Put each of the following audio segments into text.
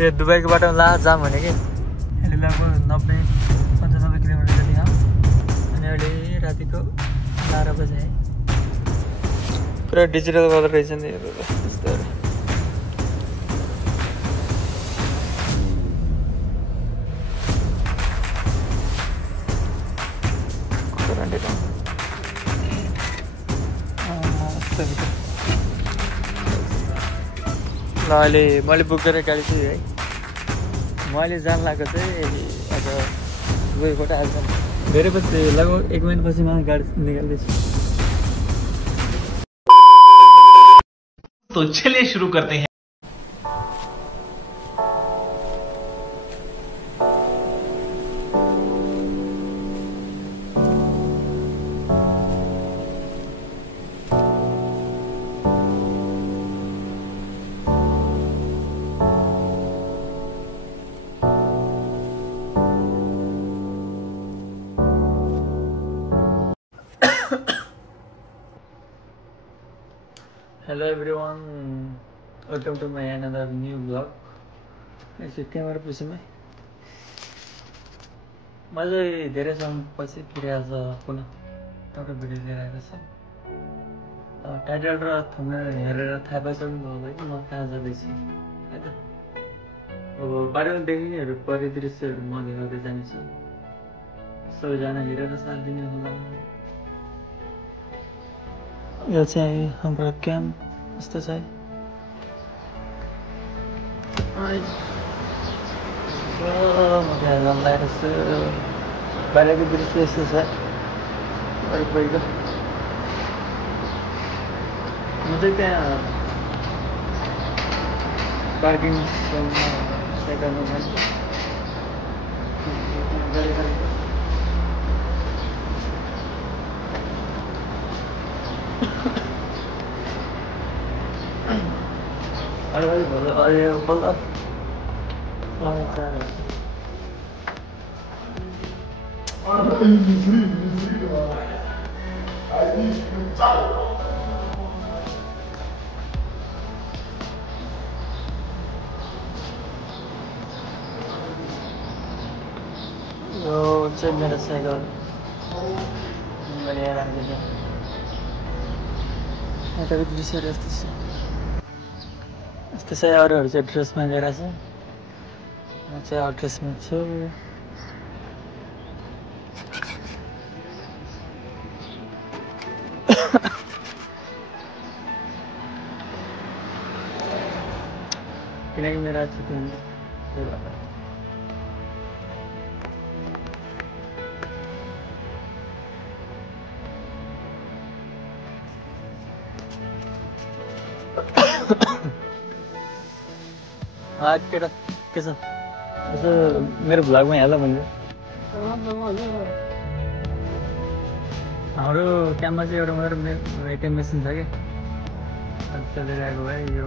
यो दुबईको बाटोमा लास्ट जाम भने कि अहिले लगभग 90-95 किलोमिटर जति छ अनि अहिले रातिको 12 बजे है पुरा डिजिटल गर्दो रहेछ नि यो त्यस्तोहरू ल अहिले मैले बुक गरेर गाडी छु है मैले जान लागेको चाहिँ अब दुबईबाट आज धेरै पछि लगभग 1 महिनापछि म गाडी निकाल्दैछु तो चलिए शुरू करते हैं Hello everyone, welcome to my another new vlog. यसो क्यामेरा पछिमै मैले धेरै समयपछि फेरि आज पुनः एउटा भिडियो लिएर आएको छु टाइटल र थम्बनेल हेरेर थाहा पाइसक्नु भयो कि म कहाँ जाँदैछु है त अब बाटोमा देखिनेहरू परिदृश्यहरू म देखाउँदै जानेछु सबैजना हेरेर साथ दिनु होला यो चाहिँ हाम्रो क्याम्प यस्तो छ है म त्यहाँ जान लागेको छु बाहिरको दृश्य यस्तो छ वरिपरिको म चाहिँ त्यहाँ पार्किङसम्म सेटरमा जान्छु यो चाहिँ मेरो साइकल मैले राखेको छु यताको दृश्यहरू यस्तो छ यस्तो चाहिँ अरूहरू चाहिँ ड्रेसमा लिएर छ म चाहिँ अब ड्रेसमा छु किनकि मेरो आज छुट्टी हुन्छ त्यही भएर केटा के छ यसो मेरो भ्लगमा हेर्ला मैले हाम्रो क्याम्पमा चाहिँ एउटा मात्र एटिएम मेसिन छ कि चलिरहेको भए यो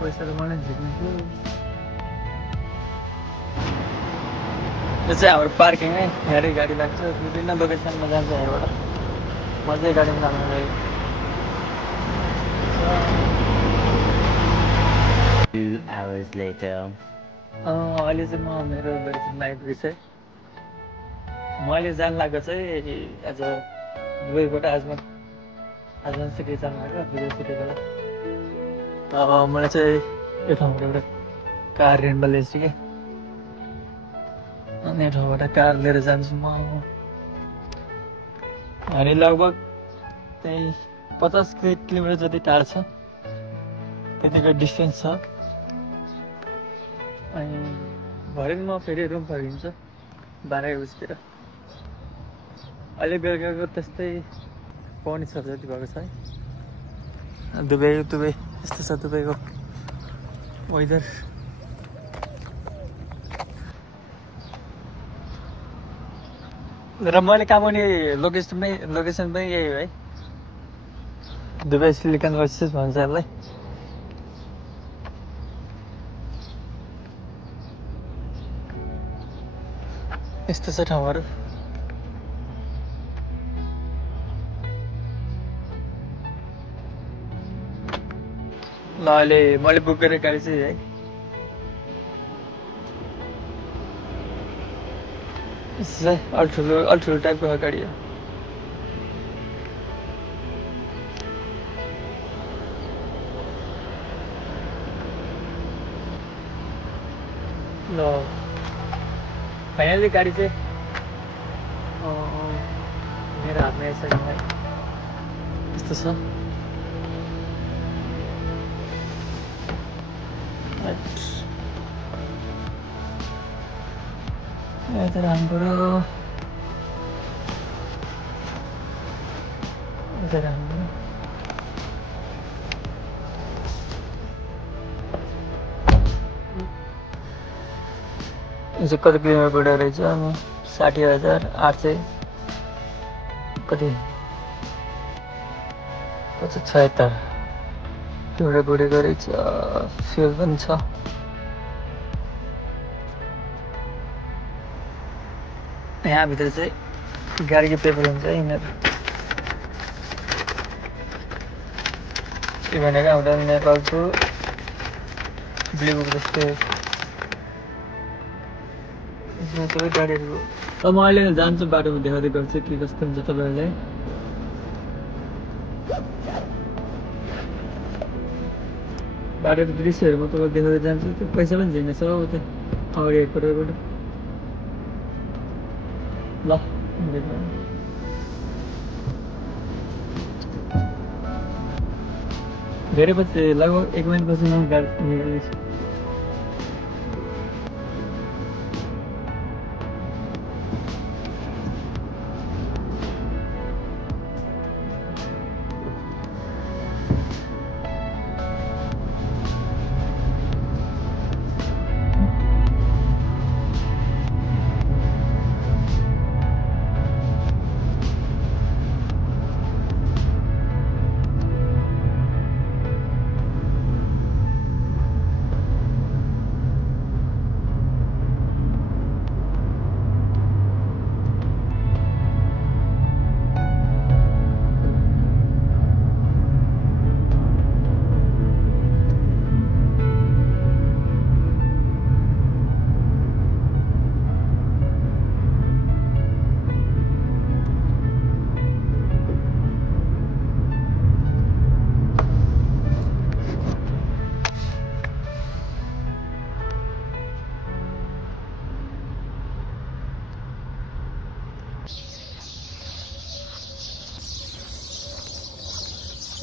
पैसा त मलाई झिक्नु छु यो चाहिँ हाम्रो पार्किङ है यहाँनिर गाडी लाग्छ विभिन्न लोकेसनमा जान्छ यहाँबाट मजाले गाडीमा जानु लागि 2 hours later अहिले चाहिँ म मेरो लाइब्रेरी चाहिँ मैले जान लागेको चाहिँ आज दुबईबाट आज सिटी जान लाग्यो दुबई सिटीबाट मलाई चाहिँ यो ठाउँबाट एउटा कार रेन्टमा लिएछु कि अनि यो ठाउँबाट कार लिएर जान्छु म अनि लगभग त्यही 50 किलोमिटर जति टाढा छ त्यतिको डिस्टेन्स छ अनि भरे म फेरि रुम फर्किन्छु 12 बजीतिर अहिले बेलुकाको त्यस्तै 5:30 जति भएको छ है दुबई यस्तो छ दुबईको वेदर र मैले काम गर्ने लोकेसन पनि यही हो है दुबई सिलिकन ओएसिस भन्छ यसलाई यस्तो छ ठाउँहरू ल अहिले मैले बुक गरेँ गाडी चाहिँ है अल्ठुलो टाइपको गाडी हो ल फाइनली गाडी चाहिँ मेरो हातमा आइसक्यो है यस्तो छ यता राम्रो यता राम्रो यो चाहिँ कति किलोमिटर गएको रहेछ अनि 60,800 कति 75 किलोमिटर गएको रहेछ फ्युल पनि छ यहाँभित्र चाहिँ गाडीको पेपर हुन्छ यिनीहरू यो भनेको हाम्रो नेपालको ब्लू बुक जस्तै सबै गाडीहरू अब म अहिले जान्छु बाटोमा देखाउँदै गर्छु के कस्तो हुन्छ तपाईँहरूलाई बाटोको दृश्यहरू म तपाईँलाई देखाउँदै जान्छु त्यो पैसा पनि झिक्ने छ हो त्यो अगाडि एकपल्टबाट ल धेरै पछि लगभग 1 महिनापछि म गाडी निकाल्दैछु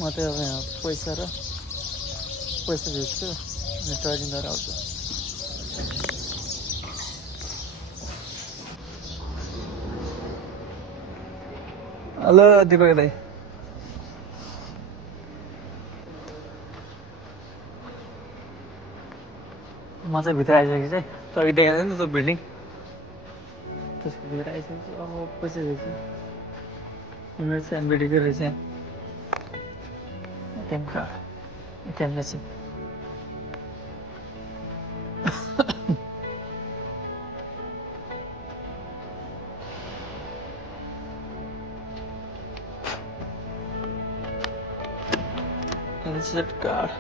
म त अब यहाँ पैसा झिक्छु अनि ट्रेकिङ गरेर आउँछु हेलो दिपक दाइ म चाहिँ भित्र आइसकेँ चाहिँ तपाईँ देखाएको नि त त्यो बिल्डिङ त्यसको भित्र आइसकेको छु अब पैसा झिक्छु मेरो चाहिँ एमबिडीको रहेछ ATM card, ATM machine. Insert card.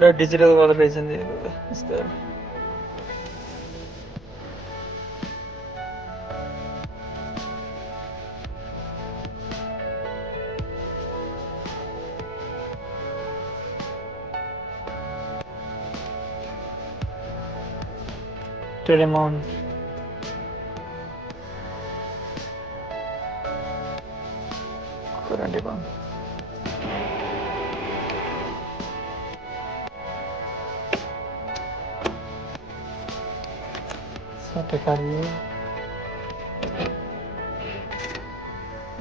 पूरा डिजिटल वाला रहेछ नि यस्तो trade amount current account Satekari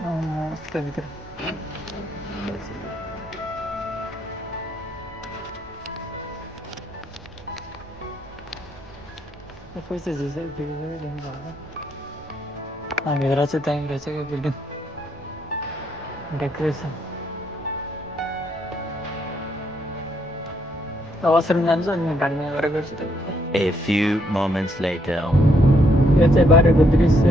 mostly भित्र पैसा झिक्छ भित्र भित्र चाहिँ त्यहीँ रहेछ क्या बिल्डिङ डेकोरेसन वासरुम जान्छु अनि गाडीमा गरेर गर्छु त A few moments later. यो चाहिँ बाटोको दृश्य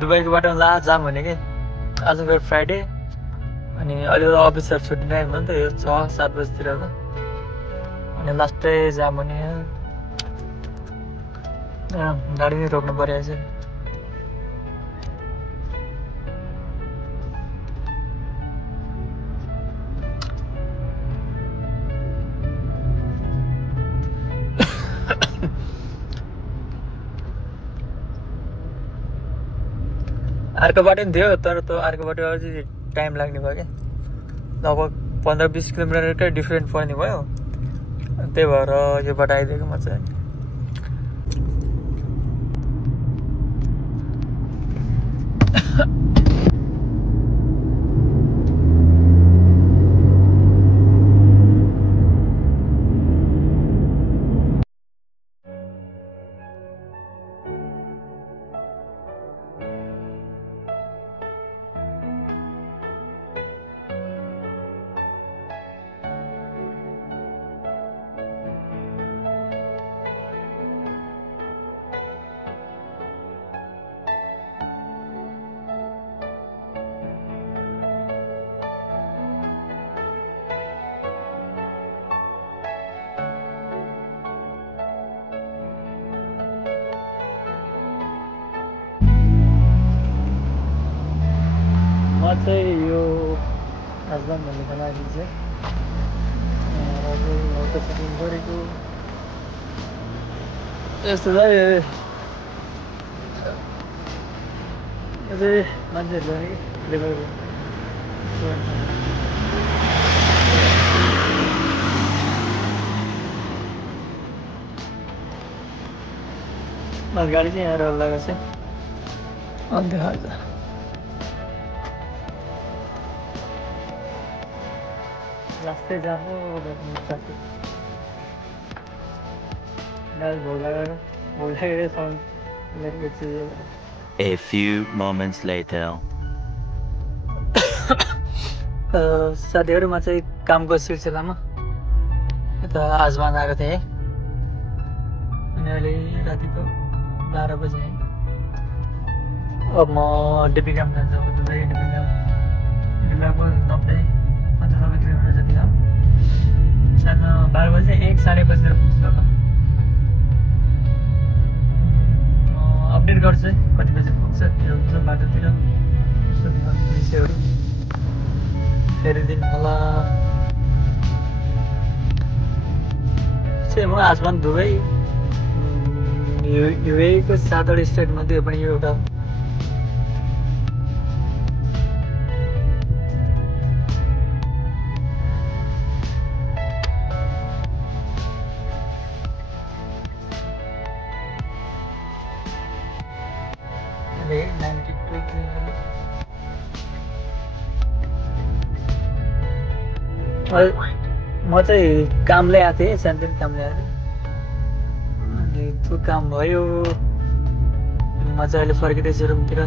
दुबईको बाटोमा ला जाम भने कि आज गएर फ्राइडे अनि अहिले अफिसहरू छुट्टी टाइम हो नि त यो 6-7 बजीतिर त अनि लास्टै जाम भने गाडी नै रोक्नु परिरहेछ अर्को बाटो नि थियो तर त्यो अर्को बाटो अझै टाइम लाग्ने भयो क्या लगभग 15-20 किलोमिटरकै डिफ्रेन्ट पर्ने भयो त्यही भएर यो बाटो आइदिएको म चाहिँ चाहिँ यो राजधानी भन्ने ठाउँमा आइपुग्छ गरेको यस्तो चाहिँ मान्छेहरू लेबर गाडी चाहिँ यहाँ रहेको छ अन्त रास्ते जामो A few moments later. साथीहरूमा चाहिँ कामको सिलसिलामा यता आजमान आएको थिएँ अनि अहिले रातिको 12 बजे अब म डिपिकाम जान्छु दुबई डिपिकामको 90-95 किलोमिटर जति छ साथमा 12 बजे 1-1:30 बजेर पुग्छ अपडेट गर्छु कति बजे पुग्छ त्यो हुन्छ बाटोतिर विषयहरू फेरि दिन होला चाहिँ म आजमान दुबई युएको 7वटा स्टेटमध्ये पनि यो एउटा म चाहिँ कामले आएको थिएँ सानोतिनो कामले आएको थिएँ अनि त्यो काम भयो अनि म चाहिँ अहिले फर्किँदैछु रुमतिर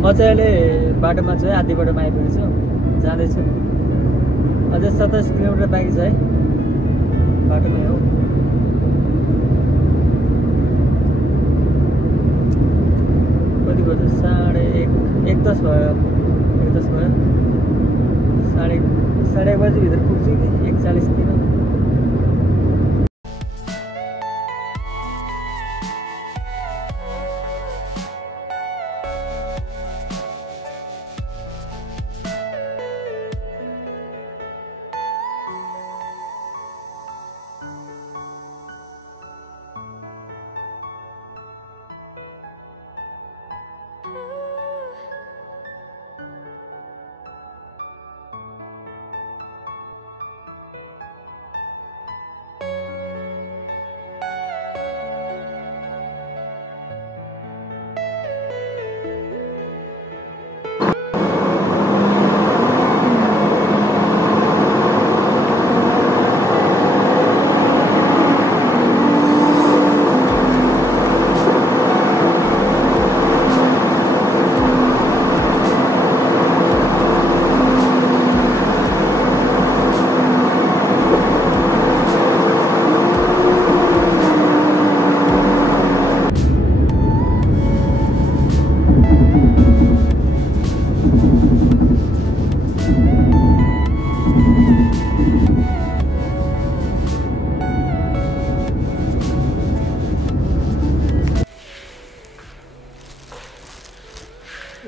म चाहिँ अहिले बाटोमा चाहिँ आधी बाटोमा आइपुगेको छु जाँदैछु अझै 27 किलोमिटर बाँकी छ है बाटोमै हो कति बज्यो 1:30 1:10 भयो 1:10 भयो साढे 1 बजी भित्र पुग्छु कि 1:40 तिर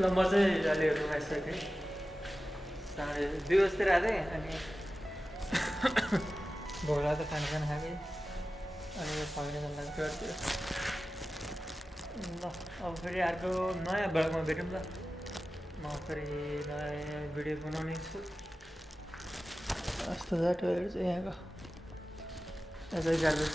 ल म चाहिँ अलि रुमाइसकेँ 2:30 बजीतिर आएँ अनि भोक लाग्दा खाना खाएँ अनि फर्किन लाग्यो घरतिर ल अब फेरि अर्को नयाँ ब्लगमा भेटौँ ल म फेरि नयाँ भिडियो बनाउने छु यस्तो छ टोयलेट चाहिँ यहाँको एज गार्बेज